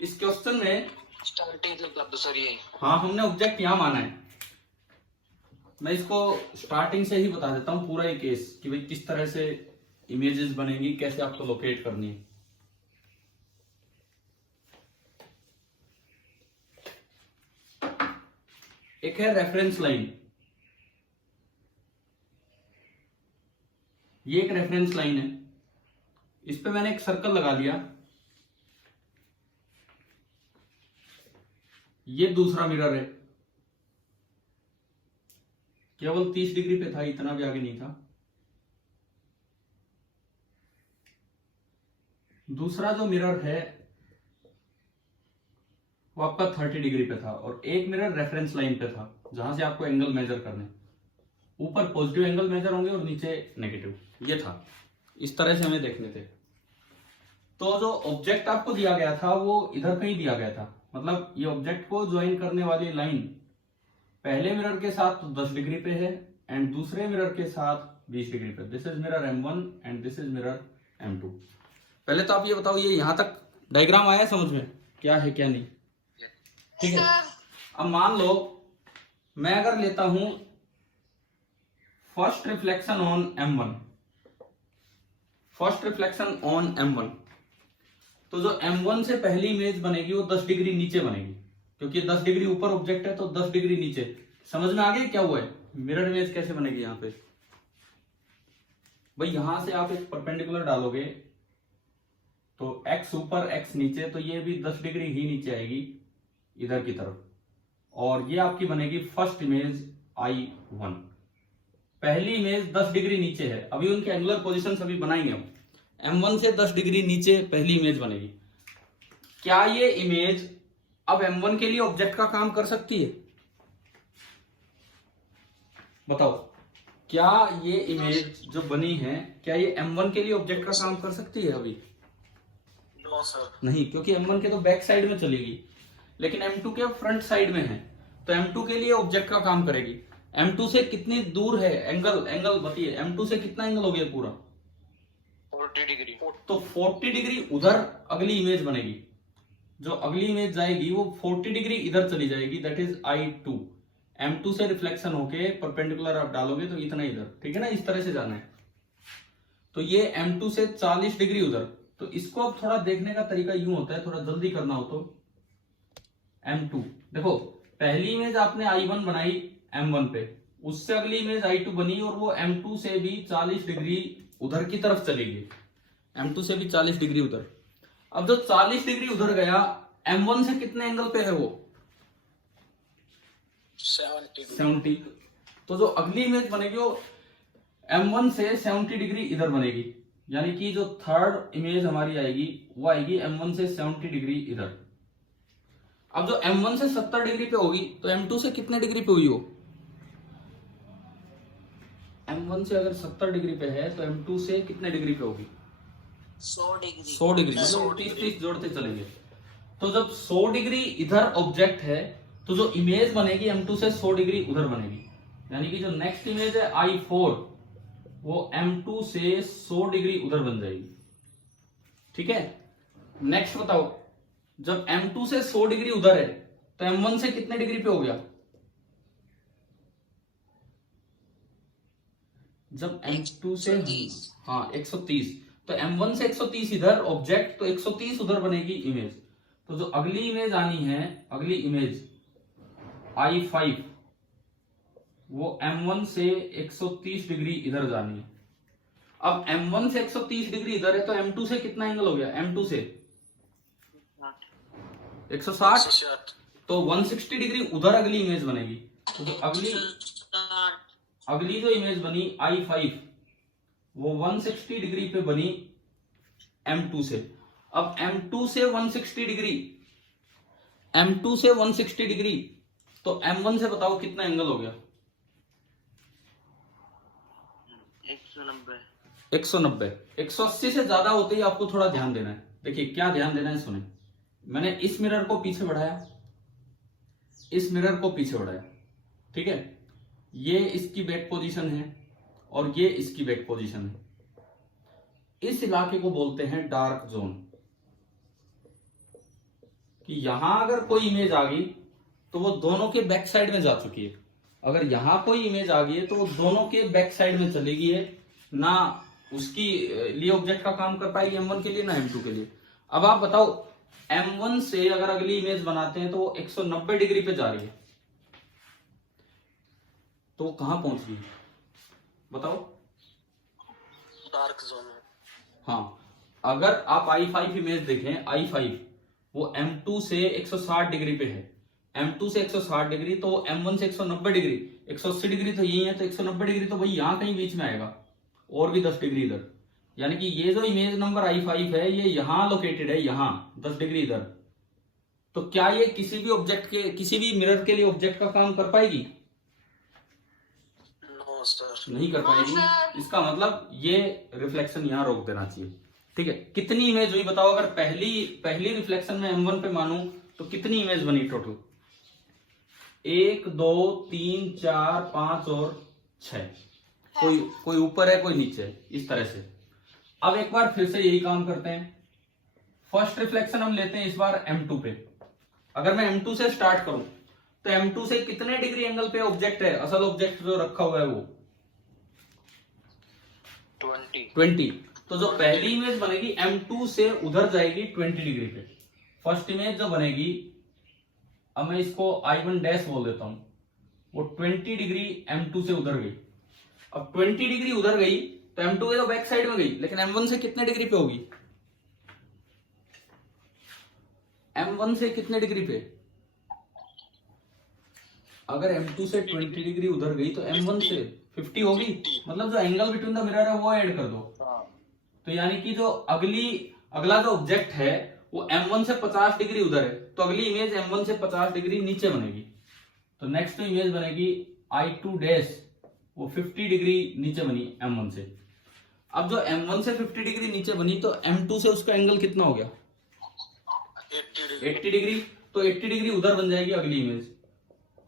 इस क्वेश्चन में स्टार्टिंग से कर दो सर ये। हाँ, हमने ऑब्जेक्ट यहाँ माना है। मैं इसको स्टार्टिंग से ही बता देता हूँ पूरा ही केस कि भाई किस तरह से इमेजेस बनेंगी, कैसे आपको लोकेट करनी है। एक है रेफरेंस लाइन, ये एक रेफरेंस लाइन है। इस पे मैंने एक सर्कल लगा दिया। ये दूसरा मिरर है, केवल 30 डिग्री पे था, इतना भी आगे नहीं था। दूसरा जो मिरर है वो आपका 30 डिग्री पे था, और एक मिरर रेफरेंस लाइन पे था जहां से आपको एंगल मेजर करने, ऊपर पॉजिटिव एंगल मेजर होंगे और नीचे नेगेटिव। ये था, इस तरह से हमें देखने थे। तो जो ऑब्जेक्ट आपको दिया गया था वो इधर कहीं दिया गया था, मतलब ये ऑब्जेक्ट को ज्वाइन करने वाली लाइन पहले मिरर के साथ 10 डिग्री पे है एंड दूसरे मिरर के साथ 20 डिग्री पे। This is mirror M1 and this is mirror M2। पहले तो आप ये बताओ, ये यहां तक डायग्राम आया समझ में, क्या है क्या नहीं? ठीक है। अब मान लो मैं अगर लेता हूं first reflection on M1, first reflection on M1, तो जो M1 से पहली इमेज बनेगी वो 10 डिग्री नीचे बनेगी, क्योंकि 10 डिग्री ऊपर ऑब्जेक्ट है तो 10 डिग्री नीचे। समझ में आ गया क्या हुआ है? मिरर इमेज कैसे बनेगी यहां पे? भाई यहां से आप एक परपेंडिकुलर डालोगे तो x ऊपर x नीचे, तो ये भी 10 डिग्री ही नीचे आएगी इधर की तरफ, और ये आपकी बनेगी फर्स्ट इमेज I1। पहली इमेज 10 डिग्री नीचे है, अभी उनके एंगुलर पोजीशन अभी बनाएंगे हम। M1 से 10 डिग्री नीचे पहली इमेज बनेगी। क्या ये इमेज अब M1 के लिए ऑब्जेक्ट का काम कर सकती है? बताओ, क्या ये इमेज जो बनी है क्या ये M1 के लिए ऑब्जेक्ट का काम कर सकती है अभी? No sir. नहीं, क्योंकि M1 के तो बैक साइड में चलेगी, लेकिन M2 के फ्रंट साइड में है, तो M2 के लिए ऑब्जेक्ट का काम करेगी। M2 से कितनी दूर है एंगल बताइए, M2 से कितना एंगल हो गया पूरा? 40 डिग्री। तो 40 डिग्री उधर अगली इमेज बनेगी, जो अगली इमेज जाएगी वो 40 डिग्री इधर चली जाएगी, दैट इज I2। M2 से रिफ्लेक्शन होके परपेंडिकुलर आप डालोगे तो इतना इधर, ठीक है ना, इस तरह से जाना है। तो ये M2 से 40 डिग्री उधर। तो इसको अब थोड़ा देखने का तरीका यूं होता है, थोड़ा जल्दी करना हो तो M2 देखो, पहली इमेज आपने I1 बनाई M1 पे, उससे अगली इमेज I2 बनी और वो M2 से भी 40 डिग्री उधर की तरफ चलेगी, M2 से भी 40 डिग्री उधर। अब जो 40 डिग्री उधर गया, M1 से कितने एंगल पे है वो? 70। तो जो अगली इमेज बनेगी वो M1 से 70 डिग्री इधर बनेगी, यानी कि जो थर्ड इमेज हमारी आएगी वो आएगी M1 से 70 डिग्री इधर। अब जो M1 से 70 डिग्री पे होगी तो M2 से कितने डिग्री पे हुई हो? M1 से अगर 70 डिग्री पे है तो M2 से कितने डिग्री पे होगी? 100 डिग्री। 100 डिग्री, मतलब 30-30 जोड़ते चलेंगे। तो जब 100 डिग्री इधर ऑब्जेक्ट है तो जो इमेज बनेगी M2 से 100 डिग्री उधर बनेगी, यानी कि जो नेक्स्ट इमेज है I4 वो M2 से 100 डिग्री उधर बन जाएगी। ठीक है, नेक्स्ट बताओ, जब M2 से 100 डिग्री उधर है तो M1 से कितने डिग्री पे हो गया? जब M2 से 130, तो M1 से 130 इधर ऑब्जेक्ट, तो 130 उधर बनेगी इमेज। तो जो अगली इमेज आनी है, अगली इमेज I5, वो M1 से 130 डिग्री इधर जानी है। अब M1 से 130 डिग्री इधर है तो M2 से कितना एंगल हो गया? M2 से 160, तो 160 डिग्री उधर अगली इमेज बनेगी। तो जो अगली जो इमेज बनी I5 वो 160 डिग्री पे बनी M2 से। अब M2 से 160 डिग्री, M2 से 160 डिग्री, तो M1 से बताओ कितना एंगल हो गया? 190। 180 से ज्यादा होते ही आपको थोड़ा ध्यान देना है। देखिए क्या ध्यान देना है, सुने। मैंने इस मिरर को पीछे बढ़ाया, इस मिरर को पीछे बढ़ाया, ठीक है, ये इसकी बैक पोजीशन है और ये इसकी बैक पोजीशन है। इस इलाके को बोलते हैं डार्क जोन। कि यहां अगर कोई इमेज आ गई तो वो दोनों के बैक साइड में जा चुकी है। अगर यहां कोई इमेज आ गई है तो वो दोनों के बैक साइड में चलेगी है, ना उसकी लिए ऑब्जेक्ट का काम कर पाएगी M1 के लिए ना M2 के लिए। अब आप बताओ M1 से अगर अगली इमेज बनाते हैं तो वो 190 डिग्री पे जा रही है, तो वो कहां पहुंच गई बताओ? डार्क जोन में। हाँ, अगर आप I5 इमेज देखें, I5 वो M2 से 160 डिग्री पे है, M2 से 160 डिग्री, तो M1 से 190 डिग्री, 180 डिग्री तो यही है, तो 190 डिग्री तो भाई यहां कहीं बीच में आएगा और भी 10 डिग्री इधर। यानी कि ये जो इमेज नंबर I5 है ये यहां लोकेटेड है, यहां 10 डिग्री इधर। तो क्या ये किसी भी ऑब्जेक्ट के, किसी भी मिरर के लिए ऑब्जेक्ट का काम कर पाएगी? No sir. नहीं कर पाएगी। इसका मतलब ये रिफ्लेक्शन यहां रोक देना चाहिए। ठीक है, कितनी इमेज हुई बताओ? अगर पहली रिफ्लेक्शन में M1 पे मानूं तो कितनी इमेज बनी टोटल? 1 2 3 4 5 और 6। कोई ऊपर है कोई नीचे है, इस तरह से। अब एक बार फिर से यही काम करते हैं। फर्स्ट रिफ्लेक्शन हम लेते हैं इस बार M2 पे। अगर मैं M2 से स्टार्ट करूं तो M2 से कितने डिग्री एंगल पे ऑब्जेक्ट है, असल ऑब्जेक्ट जो रखा हुआ है वो 20। तो जो पहली इमेज बनेगी M2 से उधर जाएगी 20 डिग्री पे। फर्स्ट इमेज जो बनेगी, अब मैं इसको I1 डैश बोल देता हूं, वो 20 डिग्री M2 से उधर गई। अब 20 डिग्री उधर गई तो M2 के तो बैक साइड में गई, लेकिन M1 से कितने डिग्री पे होगी? M1 से कितने डिग्री पे? अगर M2 से 20 डिग्री उधर गई तो M1 से 50 होगी। मतलब जो एंगल बिटवीन द मिरर है वो ऐड कर दो। तो यानी कि जो अगला जो ऑब्जेक्ट है वो M1 से 50 डिग्री उधर है, तो अगली इमेज M1 से 50 डिग्री नीचे बनेगी। तो नेक्स्ट इमेज बनेगी I2 डैश, वो 50 डिग्री नीचे बनी M1 से। अब जो M1 से 50 डिग्री नीचे बनी तो M2 से उसका एंगल कितना हो गया? 80 डिग्री। तो 80 डिग्री उधर बन जाएगी अगली इमेज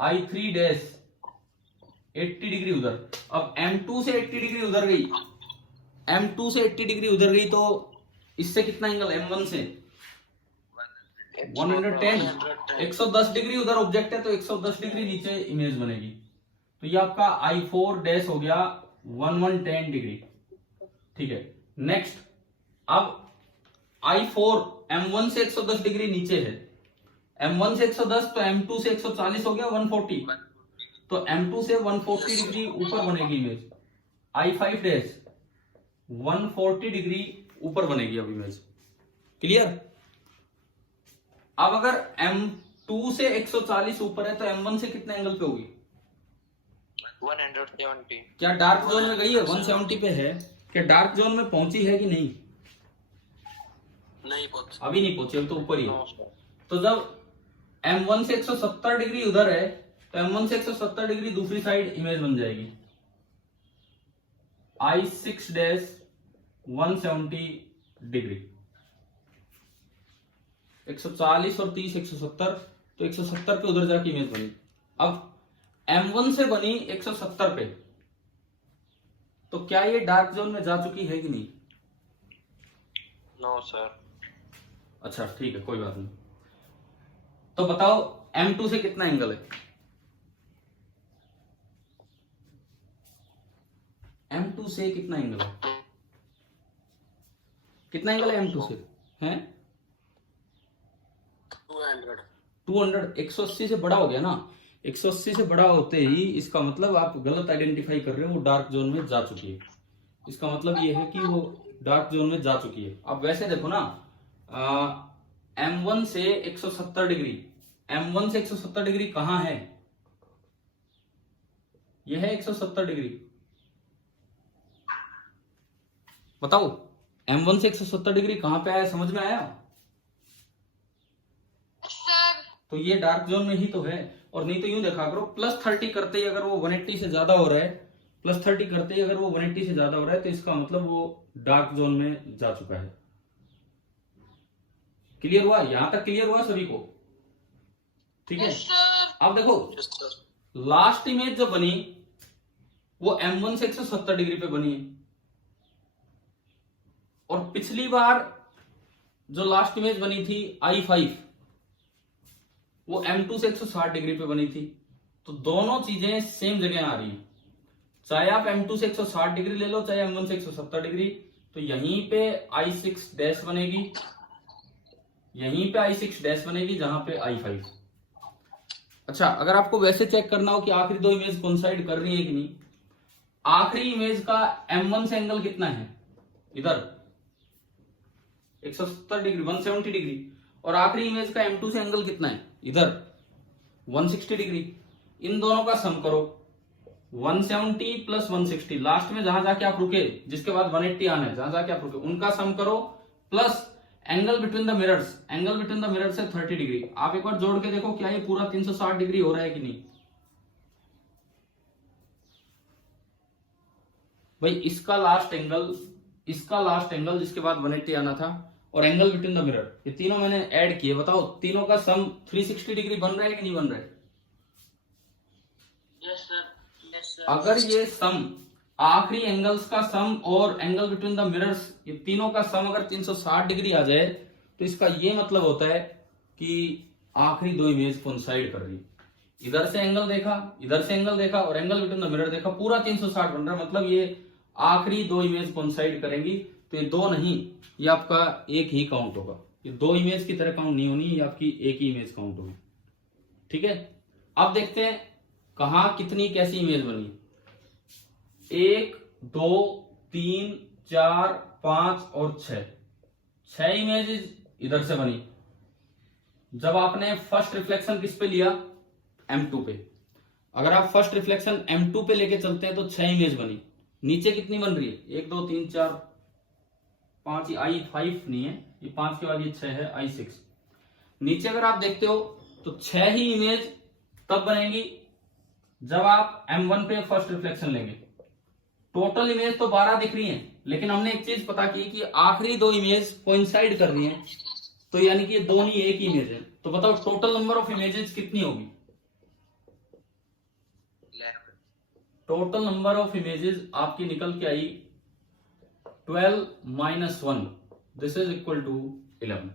I3 डैश, 80 डिग्री उधर। अब M2 से 80 डिग्री उधर गई, M2 से 80 डिग्री उधर गई तो इससे कितना एंगल M1 से? 110। 110 डिग्री उधर ऑब्जेक्ट है तो 110 डिग्री नीचे इमेज बनेगी। तो ये आपका I4 डैश हो गया 110 डिग्री। ठीक है, नेक्स्ट अब I4 M1 से 110 डिग्री नीचे है, M1 से 110 तो M2 से 140 हो गया 140। तो M2 से 140 डिग्री ऊपर बनेगी इमेज I5 डैश, 140 डिग्री ऊपर बनेगी अब इमेज। क्लियर? अब अगर M2 से 140 ऊपर है तो M1 से कितने एंगल पे होगी? 170। क्या डार्क जोन में गई है? 170 पे है। क्या डार्क जोन में पहुंची है कि नहीं? नहीं पहुंची, अभी नहीं पहुंची, अभी तो ऊपर ही है। तो जब M1 से 170 डिग्री उधर है तो M1 से 170 डिग्री दूसरी साइड इमेज बन जाएगी I6 डैश 170 डिग्री। 140 और 30 170, तो 170 पे उधर जाके इमेज बनी। अब M1 से बनी 170 पे, तो क्या ये डार्क जोन में जा चुकी है कि नहीं? No sir. अच्छा ठीक है, कोई बात नहीं। तो बताओ M2 से कितना एंगल है? M2 से कितना एंगल है? कितना एंगल है M2 से? है 200। 180 से बड़ा हो गया ना। 180 से बड़ा होते ही इसका मतलब आप गलत आइडेंटिफाई कर रहे हो, वो डार्क जोन में जा चुकी है। इसका मतलब ये है कि वो डार्क जोन में जा चुकी है। अब वैसे देखो ना, M1 से 170 डिग्री, M1 से 170 डिग्री कहां है? ये है 170 डिग्री। बताओ M1 से 170 डिग्री कहां पे आया? समझ में आया? तो ये डार्क जोन में ही तो है। और नहीं तो यूं देखा करो, +30 करते ही अगर वो 180 से ज्यादा हो रहा है, +30 करते ही अगर वो 180 से ज्यादा हो रहा है तो इसका मतलब वो डार्क जोन में जा चुका है। क्लियर हुआ? यहां तक क्लियर हुआ सभी को? ठीक है। अब देखो लास्ट इमेज जो बनी वो M1 से 170 डिग्री पे बनी है, और पिछली बार जो लास्ट इमेज बनी थी I5, वो M2 से 160 डिग्री पे बनी थी। तो दोनों चीजें सेम जगह आ रही हैं, चाहे आप M2 से 160 डिग्री ले लो, चाहे M1 से 170 डिग्री। तो यहीं पे I6 डैश बनेगी, यहीं पे I6 डैश बनेगी, जहां पे I5। अच्छा, अगर आपको वैसे चेक करना हो कि आखिरी दो इमेज कोइंसाइड कर रही है कि नहीं, आखिरी इमेज का M1 से एंगल कितना है, इधर 170 डिग्री 170 डिग्री, और आखिरी इमेज का M2 से एंगल कितना है, इधर 160 डिग्री। इन दोनों का सम करो, 170 प्लस 160, लास्ट में जहां जाके आप रुके, जिसके बाद 180 आना है, जहां जाके आप रुके उनका सम करो, plus angle between the mirrors, angle between the mirrors है 30 डिग्री। आप एक बार जोड़ के देखो क्या ये पूरा 360 डिग्री हो रहा है कि नहीं। भाई इसका लास्ट एंगल, इसका लास्ट एंगल जिसके बाद 180 आना था, और एंगल बिटवीन द मिरर, ये तीनों मैंने ऐड किए। बताओ तीनों का सम 360 डिग्री बन रहा है कि नहीं बन रहा है? Yes sir. अगर ये सम, आखिरी एंगल्स का सम और एंगल बिटवीन द मिरर्स, ये तीनों का सम अगर 360 डिग्री आ जाए, तो इसका ये मतलब होता है कि आखिरी दो इमेज कोइंसाइड कर रही है। इधर से एंगल देखा, इधर से एंगल देखा, और एंगल बिटवीन द मिरर देखा, पूरा 360 बन रहा है। मतलब ये आखिरी दो इमेज कोइंसाइड करेंगी। तो ये दो नहीं, ये आपका एक ही काउंट होगा। ये दो इमेज की तरह काउंट नहीं होनी, ये आपकी एक ही इमेज काउंट होगी। ठीक है, अब देखते हैं कहां कितनी कैसी इमेज बनी। 1 2 3 4 5 और 6 इमेजेस इधर से बनी। जब आपने फर्स्ट रिफ्लेक्शन किस पे लिया, M2 पे। अगर आप फर्स्ट रिफ्लेक्शन M2 पे लेके चलते हैं तो 6 इमेज बनी। नीचे कितनी बन रही है, 1 2 3 4 5, I5 नहीं है, ये 5 के बाद ये 6 है, I6। नीचे अगर आप देखते हो तो 6 ही इमेज तब बनेगी जब आप M1 पे फर्स्ट रिफ्लेक्शन लेंगे। टोटल इमेज तो 12 दिख रही हैं, लेकिन हमने एक चीज पता की कि आखिरी दो इमेज कोइंसाइड कर रही हैं, तो यानी कि ये दो नहीं एक ही इमेज है। तो बताओ टोटल नंबर ऑफ इमेजेस कितनी होगी? टोटल नंबर ऑफ इमेजेस आपकी निकल के आई 12 minus 1, this is equal to 11।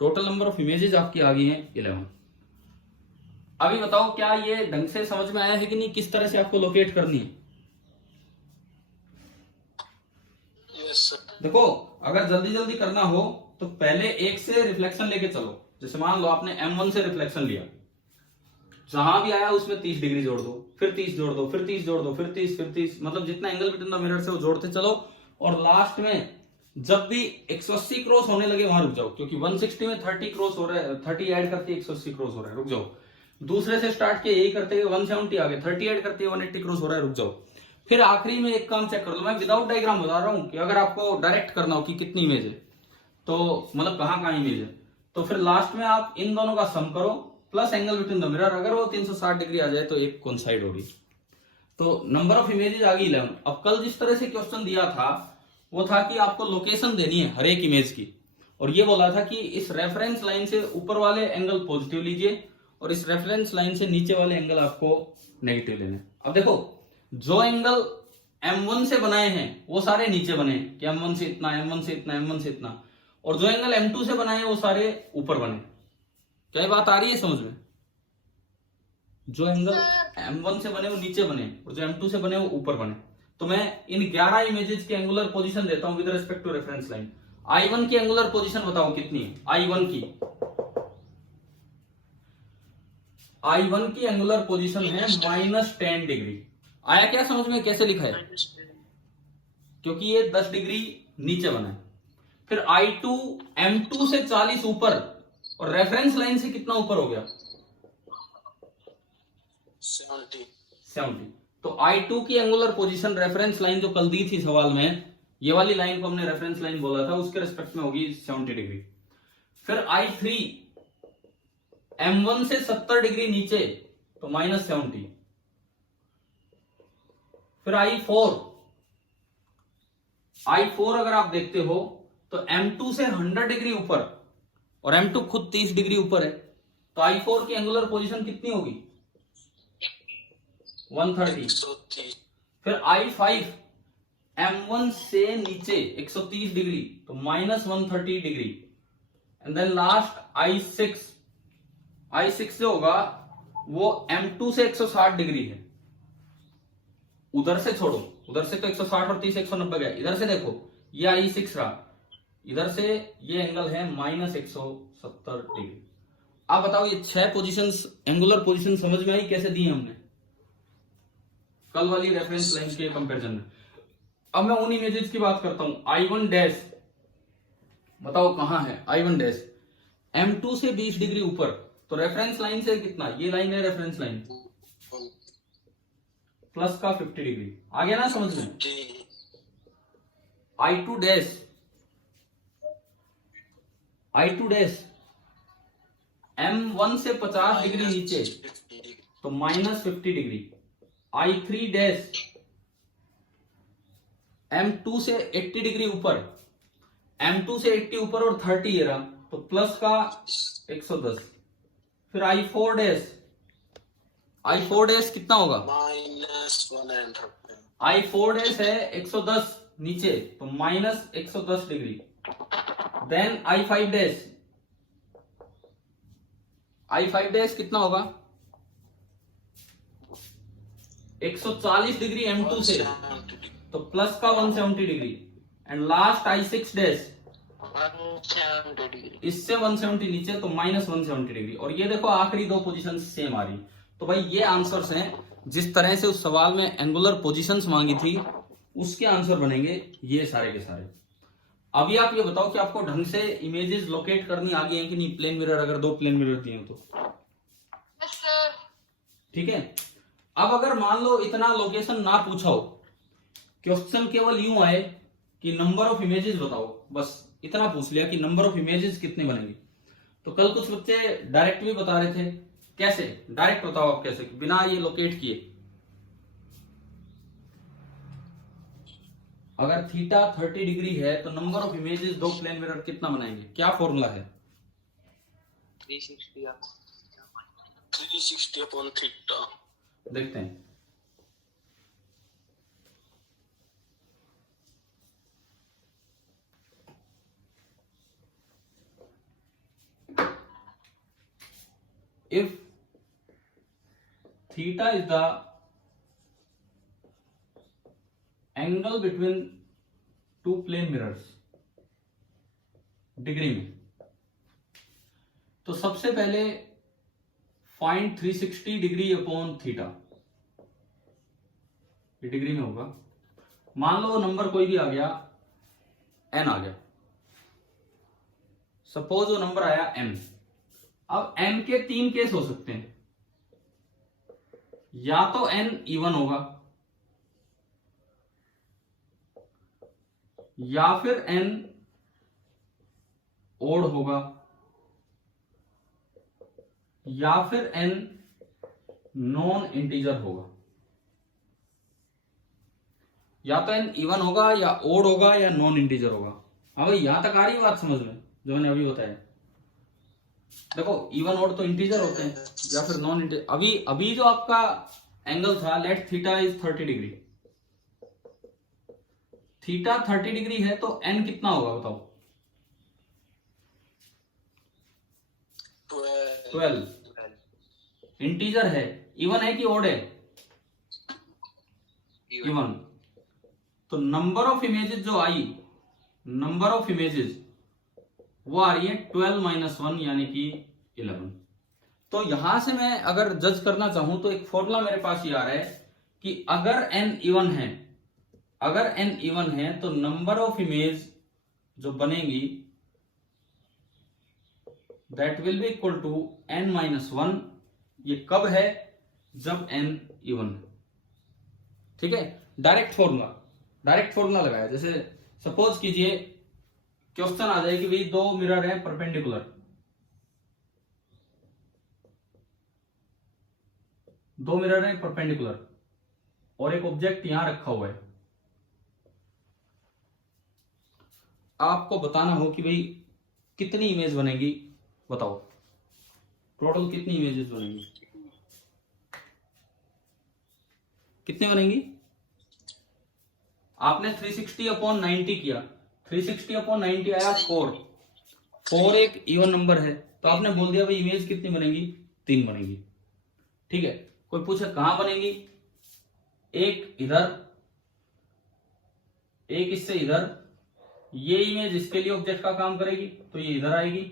Total number of images आपकी आ गई हैं 11। अभी बताओ क्या ये ढंग से समझ में आया है कि नहीं, किस तरह से आपको लोकेट करनी है? Yes sir. देखो, अगर जल्दी जल्दी करना हो तो पहले एक से रिफ्लेक्शन लेके चलो। जैसे मान लो आपने M1 से रिफ्लेक्शन लिया, जहां भी आया उसमें 30 डिग्री जोड़ दो, फिर 30 जोड़ दो, फिर 30 जोड़ दो, फिर 30, फिर 30, मतलब जितना एंगल बिटवीन द मिरर से वो जोड़ते चलो। और लास्ट में जब भी 180 क्रॉस होने लगे वहां रुक जाओ, क्योंकि 160 में 30 क्रॉस हो रहा है, 30 ऐड करते 180 क्रॉस हो रहा है, रुक जाओ। दूसरे से स्टार्ट किया, यही करते हुए 170 आ गए, 30 ऐड करते 180 क्रॉस हो रहा है, रुक जाओ। फिर आखिरी में एक काम चेक कर लो, मैं विदाउट डायग्राम बता रहा हूं कि अगर आपको डायरेक्ट करना हो कि कितनी इमेज है, तो मतलब कहां इमेज है, तो फिर लास्ट में आप इन दोनों का सम करो plus angle between the mirror, अगर वो 360 डिग्री आ जाए तो एक कोइंसाइड होगी। तो नंबर ऑफ इमेजेस आ गई 11। अब कल जिस तरह से क्वेश्चन दिया था वो था कि आपको लोकेशन देनी है हर एक इमेज की, और ये बोला था कि इस रेफरेंस लाइन से ऊपर वाले एंगल पॉजिटिव लीजिए और इस रेफरेंस लाइन से नीचे वाले एंगल आपको नेगेटिव लेने। अब देखो, जो एंगल M1 से बनाए हैं वो सारे नीचे बने कि M1 से इतना, M1 से इतना, M1 से इतना, और जो एंगल M2 से बनाए हैं वो सारे ऊपर बने। क्या बात आ रही है समझ में? जो एंगल M1 से बने वो नीचे बने, और जो M2 से बने वो ऊपर बने। तो मैं इन 11 इमेजेस की एंगुलर पोजीशन देता हूं with respect to reference line. I1 की एंगुलर पोजीशन बताओ कितनी है? I1 की एंगुलर पोजीशन है -10 डिग्री। आया क्या समझ में कैसे लिखा है? क्योंकि ये 10 डिग्री नीचे बना है। फिर I2 M2 से 40 ऊपर, और रेफरेंस लाइन से कितना ऊपर हो गया? 70। तो I2 की एंगुलर पोजीशन रेफरेंस लाइन जो कल दी थी सवाल में, ये वाली लाइन को हमने रेफरेंस लाइन बोला था, उसके रिस्पेक्ट में होगी 70 डिग्री। फिर I3 M1 से 70 डिग्री नीचे, तो -70। फिर I4 अगर आप देखते हो तो M2 से 100 डिग्री ऊपर, और M2 खुद 30 डिग्री ऊपर है, तो I4 की एंगुलर पोजीशन कितनी होगी? 130। फिर I5 M1 से नीचे 130 डिग्री, तो -130 degree. And then last I6 I6 जो होगा वो M2 से 160 डिग्री है। उधर से छोड़ो, उधर से तो 160 और 30 190 गया, इधर से देखो ये I6 रहा, इधर से ये एंगल है -170 डिग्री। आप बताओ ये 6 पोजीशंस एंगुलर पोजीशन समझ में आई कैसे दी है हमने कल वाली रेफरेंस लाइन के कंपैरिजन में। अब मैं उन इमेजेस की बात करता हूं। I1 डैश बताओ कहां है I1 डैश, M2 से 20 डिग्री ऊपर, तो रेफरेंस लाइन से कितना, ये लाइन है रेफरेंस लाइन, प्लस का 50 डिग्री आ गया ना समझ में। I2 dash, I2 dash M1 से 50 डिग्री नीचे तो -50 डिग्री। I3 डैश M2 से 80 डिग्री ऊपर, M2 से 80 ऊपर और 30 ये रहा तो प्लस का 110। फिर I4 डैश, I4 डैश कितना होगा, I4 डैश है 110 नीचे तो -110 degree. Then I5 dash, I5 dash कितना होगा 140 डिग्री M2 से तो प्लस का 170 degree. And last I6 dash 170 degree, इससे 170 नीचे तो -170 डिग्री। और ये देखो आखिरी दो पोजीशन सेम आ रही। तो भाई ये आंसर्स हैं, जिस तरह से उस सवाल में एंगुलर पोजीशंस मांगी थी उसके आंसर बनेंगे ये सारे के सारे। अभी आप ये बताओ कि आपको ढंग से इमेजेस लोकेट करनी आ गई है कि नहीं, प्लेन मिरर अगर 2 प्लेन मिरर दिए हो तो ठीक है। अब अगर मान लो इतना लोकेशन ना पूछा हो, क्वेश्चन केवल यूं आए कि नंबर ऑफ इमेजेस बताओ, बस इतना पूछ लिया कि नंबर ऑफ इमेजेस कितने बनेंगे, तो कल कुछ बच्चे डायरेक्ट भी बता रहे थे। कैसे डायरेक्ट बताओ आप कैसे, बिना ये लोकेट किए। अगर थीटा 30 डिग्री है तो number of images 2 plane mirror कितना बनाएंगे, क्या फॉर्मूला है। 360 अपॉन थीटा। देखते हैं। If theta is the angle between 2 plane mirrors degree में, तो सबसे पहले फाइंड 360 डिग्री अपॉन थीटा। ये डिग्री में होगा। मान लो नंबर कोई भी आ गया, n आ गया, सपोज वो नंबर आया m। अब n के 3 केस हो सकते हैं, या तो n इवन होगा, या फिर n ओड होगा, या फिर n नॉन इंटीजर होगा। या तो n इवन होगा, या ओड होगा, या नॉन इंटीजर होगा। हाँ भाई यहां तक आ रही है बात समझ में जो मैंने अभी बताया। देखो इवन ओड तो इंटीजर होते हैं, या फिर नॉन इंटीजर। अभी जो आपका एंगल था, let theta is 30 degree, theta 30 degree है तो n कितना होगा बताओ। 12 इंटीजर है, इवन है कि ओड है, इवन। तो नंबर ऑफ इमेजेस जो आई, नंबर ऑफ इमेजेस वो आ रही है 12 - 1 यानी कि 11। तो यहां से मैं अगर जज करना चाहूं तो एक फॉर्मूला मेरे पास ये आ रहा है कि अगर n इवन है, अगर n इवन है तो नंबर ऑफ इमेज जो बनेगी that will be equal to n - 1। ये कब है, जब n इवन है। ठीक है, डायरेक्ट फॉर्मूला लगाया। जैसे सपोज कीजिए क्वेश्चन आ जाए कि भाई 2 मिरर हैं परपेंडिकुलर, 2 मिरर हैं परपेंडिकुलर और एक ऑब्जेक्ट यहां रखा हुआ है। आपको बताना हो कि भाई कितनी इमेज बनेगी, बताओ टोटल कितनी इमेजेस बनेंगी, कितने बनेंगी। आपने 360/90 किया, 360/90 आया 4 एक इवन नंबर है, तो आपने बोल दिया भाई इमेज कितनी बनेगी, 3 बनेगी। ठीक है, कोई पूछे कहां बनेगी, एक इधर, एक इससे इधर, ये इमेज इसके लिए ऑब्जेक्ट का काम करेगी तो ये इधर आएगी,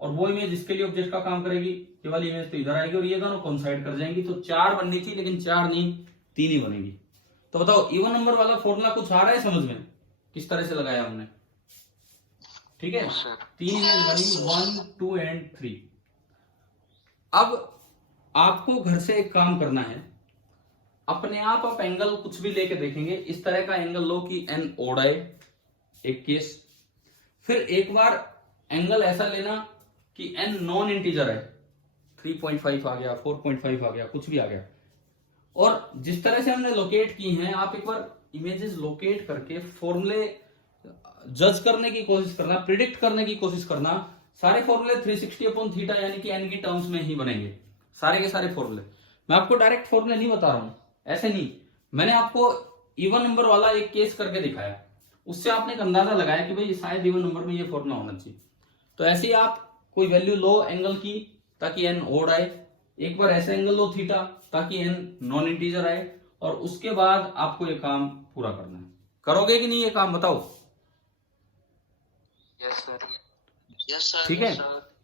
और वो इमेज इसके लिए ऑब्जेक्ट का काम करेगी, ये वाली इमेज तो इधर आएगी, और ये दोनों कोइंसाइड कर जाएंगी। तो 4 बननी थी, लेकिन 4 नहीं 3 ही बनेगी। तो बताओ इवन नंबर वाला फॉर्मूला कुछ आ रहा है समझ में, किस तरह से लगाया हमने? ठीक है, 3 इमेज बनेगी, 1 2 एंड 3। अब आपको घर से एक काम करना है, अपने आप एंगल कुछ भी लेके देखेंगे। इस तरह का एंगल लो कि एन ओड आए, एक केस। फिर एक बार एंगल ऐसा लेना कि एन नॉन इंटीजर है, 3.5 आ गया, 4.5 आ गया, कुछ भी आ गया। और जिस तरह से हमने लोकेट की हैं, आप एक बार इमेजेस लोकेट करके फॉर्मूले जज करने की कोशिश करना, प्रिडिक्ट करने की कोशिश करना। सारे फॉर्मूले 360/थीटा यानी कि एन की टर्म्स में ही बनेंगे, सारे के सारे फॉर्मूले। मैं आपको डायरेक्ट फॉर्मूले नहीं बता रहा हूं, ऐसे नहीं, मैंने आपको इवन नंबर वाला एक केस करके दिखाया, उससे आपने एक अंदाजा लगाया कि भाई शायद इवन नंबर में ये फॉर्मूला होना चाहिए। तो ऐसे ही आप कोई वैल्यू लो एंगल की ताकि एन ओड आए, एक बार ऐसे एंगल लो थीटा ताकि एन नॉन इंटीजर आए, और उसके बाद आपको ये काम पूरा करना है। करोगे कि नहीं ये काम, बताओ? Yes sir. ठीक है,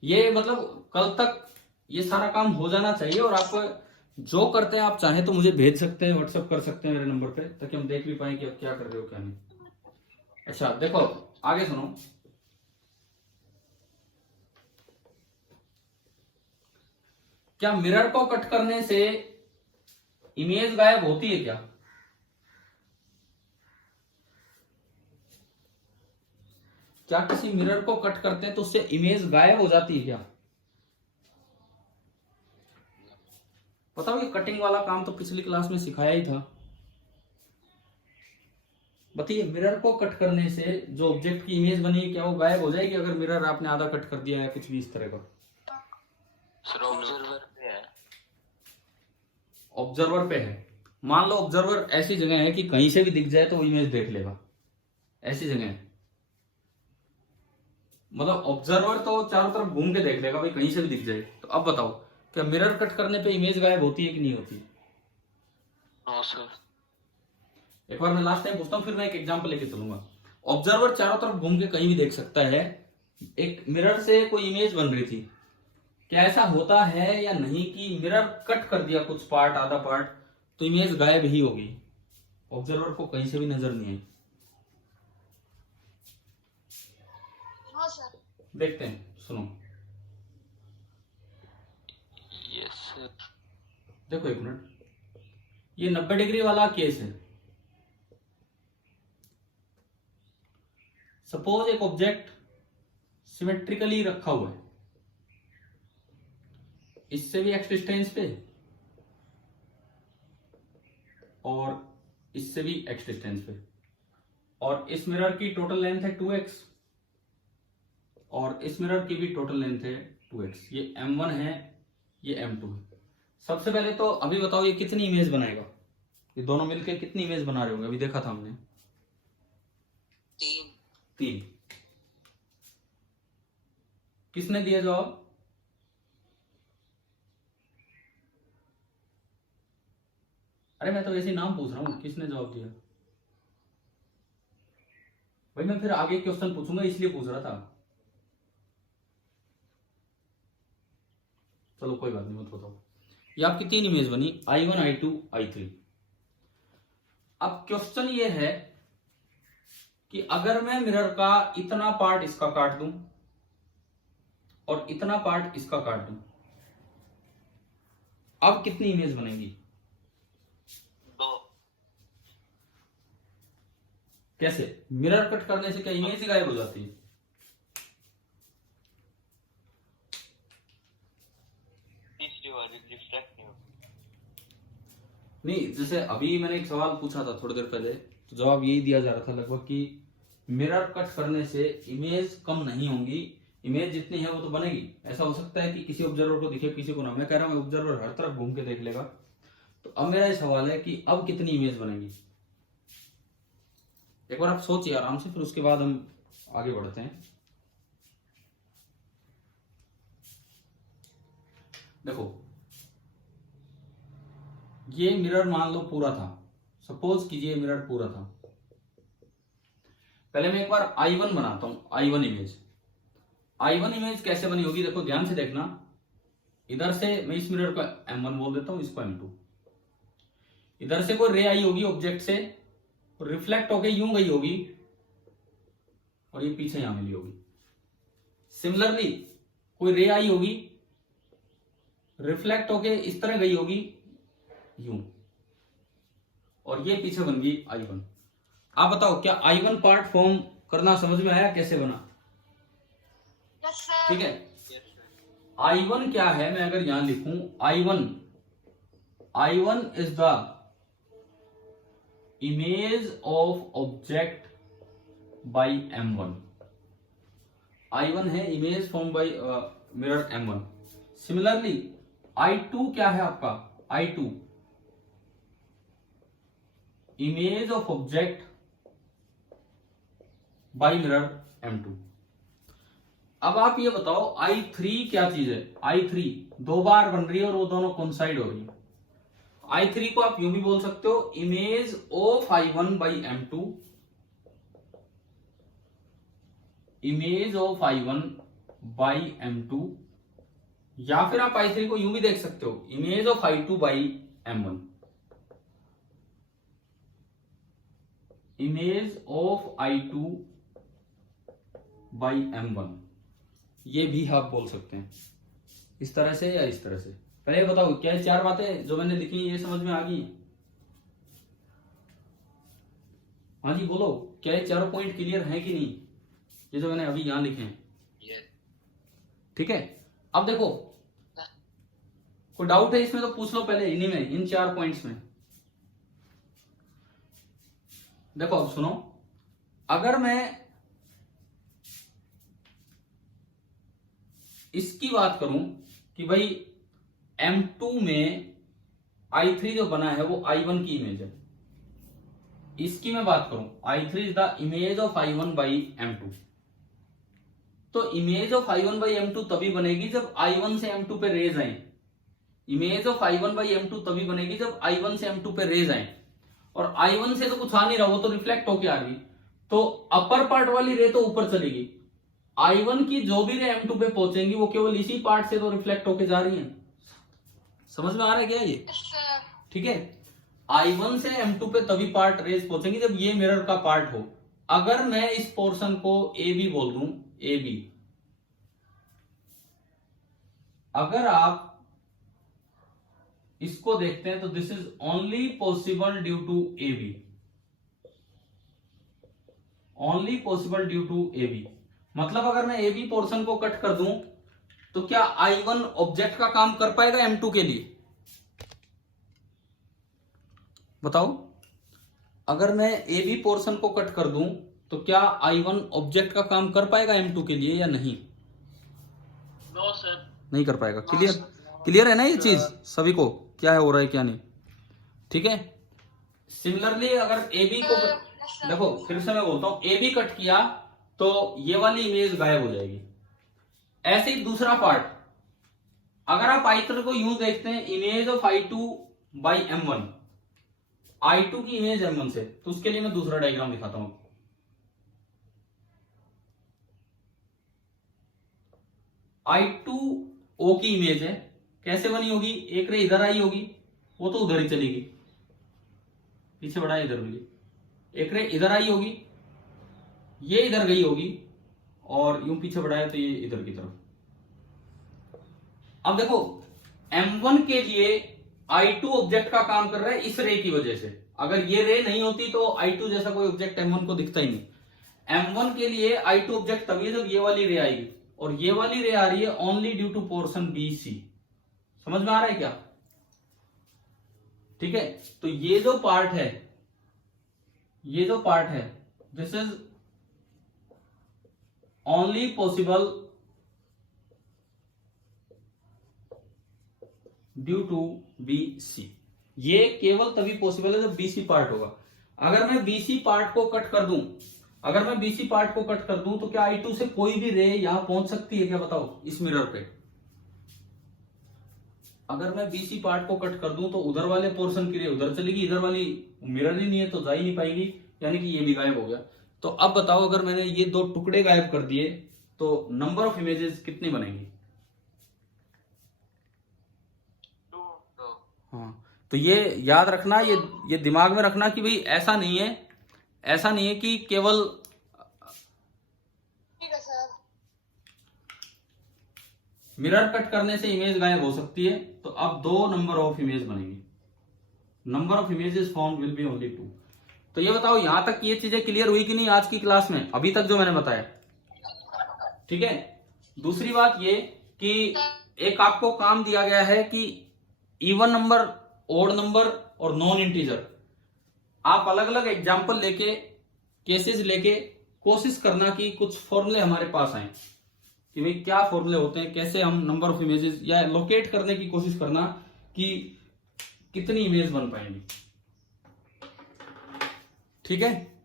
ये मतलब कल तक ये सारा काम हो जाना चाहिए। और आप जो करते हैं, आप चाहे तो मुझे भेज सकते हैं, व्हाट्सएप कर सकते हैं मेरे नंबर पे, ताकि हम देख भी पाए कि आप क्या कर रहे हो क्या नहीं। अच्छा देखो आगे सुनो, क्या मिरर को कट करने से इमेज गायब होती है क्या? क्या किसी मिरर को कट करते हैं तो उससे इमेज गायब हो जाती है क्या? पता हो, ये कटिंग वाला काम तो पिछली क्लास में सिखाया ही था। बताइए, मिरर को कट करने से जो ऑब्जेक्ट की इमेज बनी है, क्या वो गायब हो जाएगी अगर मिरर आपने आधा कट कर दिया है, कुछ भी इस तरह का? सर ऑब्जर्वर पे है। ऑब्जर्वर पे है। मान लो ऑब्जर्वर ऐसी जगह है कि कहीं से भी दिख जाए तो वो इमेज देख लेगा, ऐसी जगह है। मतलब ऑब्जर्वर तो चारों तरफ घूम के देख लेगा भाई, कहीं से भी दिख जाए। तो अब बताओ, क्या मिरर कट करने पे इमेज गायब होती है कि नहीं होती? No sir. एक बार मैं लास्ट टाइम पूछता हूँ, फिर मैं एक एग्जांपल लेके चलूंगा। ऑब्जर्वर चारों तरफ घूम के कहीं भी देख सकता है, एक मिरर से कोई इमेज बन रही थी। क्या ऐसा होता है या नहीं कि मिरर कट कर दिया कुछ पार्ट, आधा पार्ट, तो इमेज गायब ही होगी, ऑब्जर्वर को कहीं से भी नजर नहीं आई? हाँ सर। देखते हैं, सुनो। Yes sir. देखो एक मिनट, ये 90 डिग्री वाला केस है। सपोज एक ऑब्जेक्ट सिमेट्रिकली रखा हुआ है, इससे भी एक्स डिस्टेंस पे और इससे भी एक्स डिस्टेंस पे, और इस मिरर की टोटल लेंथ है 2x और इस मिरर की भी टोटल लेंथ है 2x। ये m1 है, ये m2 है। सबसे पहले तो अभी बताओ ये कितनी इमेज बनाएगा, ये दोनों मिलके कितनी इमेज बना रहे होंगे? अभी देखा था हमने 3। किसने दिया जवाब? अरे मैं तो ऐसे नाम पूछ रहा हूं, किसने जवाब दिया? भाई मैं फिर आगे क्वेश्चन पूछूंगा, इसलिए पूछ रहा था। चलो कोई बात नहीं, मत बताओ। ये आपकी 3 इमेज बनी, I1 I2 I3। अब क्वेश्चन ये है कि अगर मैं मिरर का इतना पार्ट इसका काट दूं और इतना पार्ट इसका काट दूं, अब कितनी इमेज बनेगी? 2। कैसे? मिरर कट करने से क्या इमेज ही गायब हो जाती है? तीसरी वाली रिफ्लेक्ट नहीं होती। नहीं, जैसे अभी मैंने एक सवाल पूछा था थोड़ी देर पहले, तो जवाब यही दिया जा रहा था लगभग कि मिरर कट करने से इमेज कम नहीं होंगी, इमेज जितनी है वो तो बनेगी। ऐसा हो सकता है कि किसी ऑब्जर्वर को दिखे, किसी को ना। मैं कह रहा हूं ऑब्जर्वर हर तरफ घूम के देख लेगा। तो अब मेरा ये सवाल है कि अब कितनी इमेज बनेगी? एक बार आप सोचिए आराम से, फिर उसके बाद हम आगे बढ़ते हैं। देखो ये मिरर मान लो पूरा था, सपोज कीजिए मिरर पूरा था। पहले मैं एक बार I1 बनाता हूं, I1 इमेज। I1 इमेज कैसे बनी होगी, देखो ध्यान से देखना। इधर से मैं इस मिरर को M1 बोल देता हूं, इसको M2। इधर से कोई रे आई होगी ऑब्जेक्ट से, रिफ्लेक्ट होके यूं गई होगी और ये पीछे यहां मिली होगी। सिमिलरली कोई रे आई होगी, रिफ्लेक्ट होके इस तरह गई होगी यूं, और ये पीछे बन गई I1। आप बताओ क्या I1 पार्ट फॉर्म करना समझ में आया कैसे बना? Yes sir. ठीक है, Yes, sir. I1 क्या है, मैं अगर यहां लिखूं I1 is the image of object by M1। I1 है image form by mirror M1। Similarly I2 क्या है आपका, I2 image of object by mirror M2। अब आप ये बताओ I3 क्या चीज है? I3 दो बार बन रही है और वो दोनों कोइंसाइड हो रही है। I3 को आप यूं भी बोल सकते हो image of I1 by M2, image of I1 by M2, या फिर आप I3 को यूं भी देख सकते हो image of I2 by M1, image of I2 by M1। ये भी आप बोल सकते हैं इस तरह से या इस तरह से। पहले ये बताओ क्या ये चार बातें जो मैंने लिखी ये समझ में आ गई? हाँ जी बोलो, क्या ये चारों पॉइंट क्लियर है कि नहीं, ये जो मैंने अभी यहां लिखे हैं? Yes. ठीक है, अब देखो कोई डाउट है इसमें तो पूछ लो पहले इन्हीं में, इन 4 पॉइंट्स में। देखो अब सुनो, अगर मैं इसकी बात करूं कि भाई M2 में I3 जो बना है वो I1 की इमेज है, इसकी मैं बात करूं I3 is the image of I1 by M2, तो image of I1 by M2 तभी बनेगी जब I1 से M2 पे रेज आए। Image of I1 by M2 तभी बनेगी जब I1 से M2 पे रेज आए, और I1 से तो कुछ आ नहीं रहा, वो तो रिफ्लेक्ट होके आ रही, तो अपर पार्ट वाली रे तो ऊपर चलेगी। I1 की जो भी रे M2 पे पहुंचेंगी वो केवल इसी पार्ट से तो रिफ्लेक्ट होके जा रही हैं। समझ में आ रहा है क्या ये? Yes sir. ठीक है, I1 से M2 पे तभी पार्ट रेज पहुंचेंगी जब ये मिरर का पार्ट हो। अगर मैं इस पोर्शन को AB बोल दूं, AB, अगर आप इसको देखते हैं तो this is only possible due to AB, only possible due to AB। मतलब अगर मैं AB पोर्शन को कट कर दूं तो क्या I1 ऑब्जेक्ट का काम कर पाएगा M2 के लिए? बताओ, अगर मैं AB पोर्शन को कट कर दूं तो क्या I1 ऑब्जेक्ट का काम कर पाएगा M2 के लिए या नहीं? No, sir. नहीं कर पाएगा। क्लियर, क्लियर है ना ये चीज सभी को, क्या है हो रहा है क्या नहीं? ठीक है, सिमिलरली अगर AB को देखो, फिर से मैं बोलता हूं AB कट किया तो ये वाली इमेज गायब हो जाएगी। ऐसे ही दूसरा पार्ट, अगर आप I3 को यूं देखते हैं image of I2 by M1, I2 की इमेज M1 से, तो उसके लिए मैं दूसरा डायग्राम दिखाता हूं। I2O की इमेज है, कैसे बनी होगी? एक रे इधर आई होगी, वो तो उधर ही चलेगी, पीछे बढ़ा इधर मिली। एक रे इधर आई होगी, ये इधर गई होगी, और यूं पीछे बढ़ाया तो ये इधर की तरफ। अब देखो M1 के लिए I2 ऑब्जेक्ट का काम कर रहा है इस रे की वजह से। अगर ये रे नहीं होती तो I2 जैसा कोई ऑब्जेक्ट M1 को दिखता ही नहीं। M1 के लिए I2 ऑब्जेक्ट तभी है जब ये वाली रे आएगी, और ये वाली रे आ रही है only due to portion BC। समझ में आ रहा है क्या? ठीक है, तो ये जो पार्ट है, ये जो पार्ट है, this is only possible due to BC। ये केवल तभी पॉसिबल है जब BC पार्ट होगा। अगर मैं BC पार्ट को कट कर दूं, अगर मैं BC पार्ट को कट कर दूं तो क्या I2 से कोई भी रे यहां पहुंच सकती है क्या? बताओ इस मिरर पे। अगर मैं बीसी पार्ट को कट कर दूं तो उधर वाले पोर्शन की रे उधर चलेगी, इधर वाली मिरर ही नहीं है तो जा ही नहीं पाएगी, यानी कि ये भी गायब हो गया। तो अब बताओ अगर मैंने ये दो टुकड़े गायब कर दिए तो नंबर ऑफ इमेजेस कितनी बनेंगी? 2 हाँ, तो ये याद रखना, ये दिमाग में रखना कि भाई ऐसा नहीं है कि केवल ठीक है सर। मिरर कट करने से इमेज गायब हो सकती है। तो अब दो नंबर ऑफ इमेज बनेगी, number of images found will be only 2। तो ये बताओ यहां तक ये चीजें क्लियर हुई कि नहीं आज की क्लास में, अभी तक जो मैंने बताया? ठीक है। दूसरी बात ये कि एक आपको काम दिया गया है कि इवन नंबर, ओड नंबर और नॉन इंटीजर, आप अलग अलग एग्जाम्पल लेके, केसेस लेके कोशिश करना कि कुछ फॉर्मूले हमारे पास आए कि भाई क्या फॉर्मूले होते हैं, कैसे हम नंबर ऑफ इमेजेस या लोकेट करने की कोशिश करना कि कितनी इमेज बन पाएंगी। ठीक है।